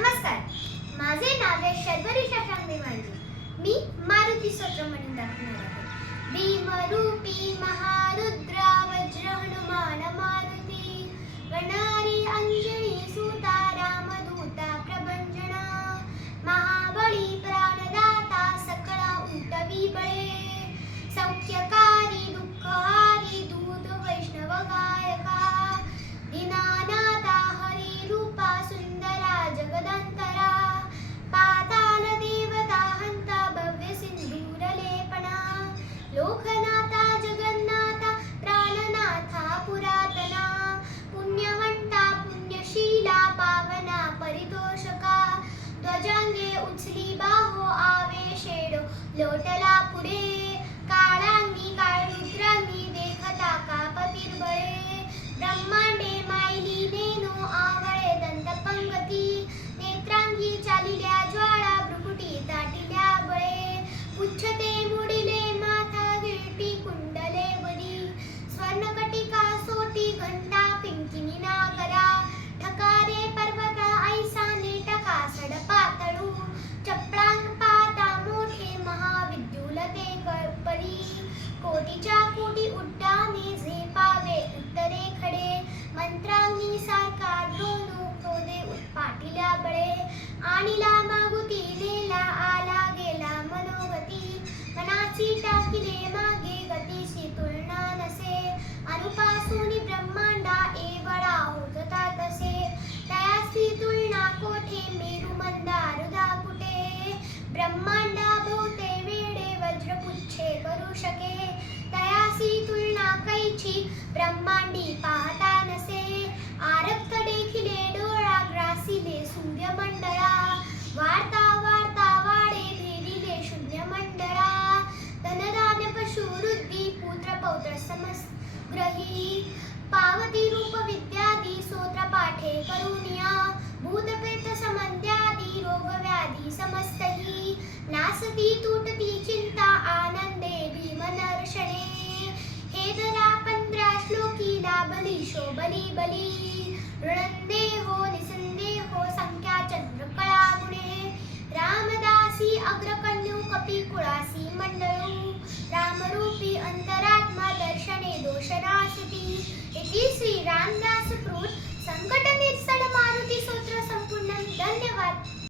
नमस्कार, माझे नाव आहे शर्वरी शशांक देवांजी. मी मारुती स्तोत्र म्हणून दाखवणार आहे. भीमरूपी महारुद्रा वज्र हनुमान मारुती, वनारी अंजनी सुता रामदूता प्रभंजना, महाबळी प्राणदाता सकळा उठवी बळे, सौख्यकारी दुःखहारी दूत वैष्णव गायका, दीनानाथा हरी रूपा सुंदरा जगदंतरा, पाताल देवता हंता भव्य सिंधूर लेपना, लोकनाथा जगन्नाथा प्राणनाथा पुरातना, पुण्यवंता पुण्यशीला पावना परितोषका, ध्वजांगे उचली बाहो आवे शेडो लोटला पुढे, काळांगी काळरुद्रांगी देखता कापतिर्बळे, ब्रह्मांडे मायली नेनो आवळे दंतपंगती, नेत्रांगी चालिल्या ज्वाळा भ्रुकुटी ताटिल्या बळे, पुच्छते मुडिले माथा गिरटी कुंडले वरी, स्वर्णकटिका सोटी घंटा पिंकिनी नागरा, ठकारे पर्वत ऐसा नेटका सडपातळू, चपळांग पाता मोठे महाविद्युलते परी, कोटीच्या कोटी उड्डाणे झेपावे उत्तरे खडे, मंत्रांनी सारखा द्रोणू क्रोधे उत्पाटिल्या बळे, आणिला मागुती नेला आला गेला मनोगती, मनाची टाकिले मागे गतीशी तुलना नसे, अनुपासूनी ब्रह्मांडा एवढा होता तसे, तयासी तुलना कोठे मेरू मंदारुधा कुठे, ब्रह्मांडा भोवते वेडे वज्रपुच्छे करू शके, तयासी तुलना कैची ब्रह्मांडी पाहता नसे, आरक्त देखिले डोळा ग्रासिले सूर्यमंडळा, वार्ता वार्ता वाडे भेदिले शून्यमंडळा, धनधान्य पशुवृद्धी पुत्र पौत्र समग्रही, पावती रूप विद्यादी स्तोत्र पाठे करुनिया, भूतप्रेत समंद्यादी रोग व्याधी समस्तही, नासती तुटती चिंता आनंदे भीमदर्शने, हे धरा 15 श्लोकी लाभली शोभली बली, ऋणंदेहो निसंदेहो संख्या चंद्रकळा गुणे, रामदासी अग्रकन्यू कपिकुळासी मंडळू, रामरूपी अंतरात्मा दर्शने दोषनाशिती, इति श्री रामदास कृत संकट निरसन मारुती स्तोत्र संपूर्ण. धन्यवाद.